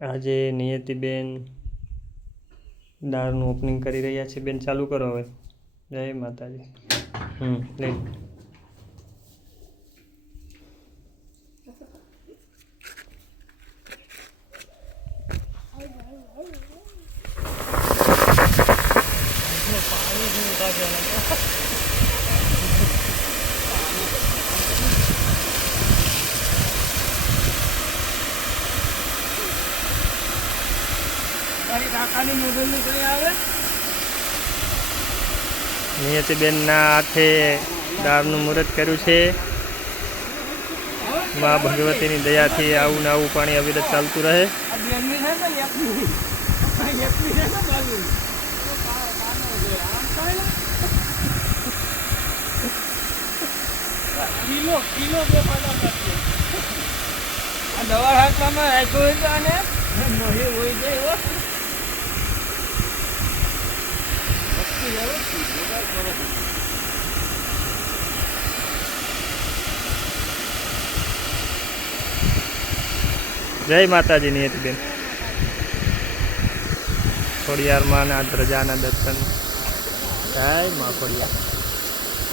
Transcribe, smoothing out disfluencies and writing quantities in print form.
આજે નિયતિબેન દાળનું ઓપનિંગ કરી રહ્યા છે. બેન ચાલુ કરો હવે. જય માતાજી. લઈ નિયતિબેનના હાથે દાળનું મુહૂર્ત કર્યું છે. મા ભગવતીની દયાથી આવું ને આવું પાણી અવિરત ચાલતું રહે. દવા હાથમાં રાખ્યો હતો અને હોય જાય. જય માતાજી. નિયતિબેન ખોડિયારમાં ના ધ્વજાના દર્શન. જય મા ખોડિયાર.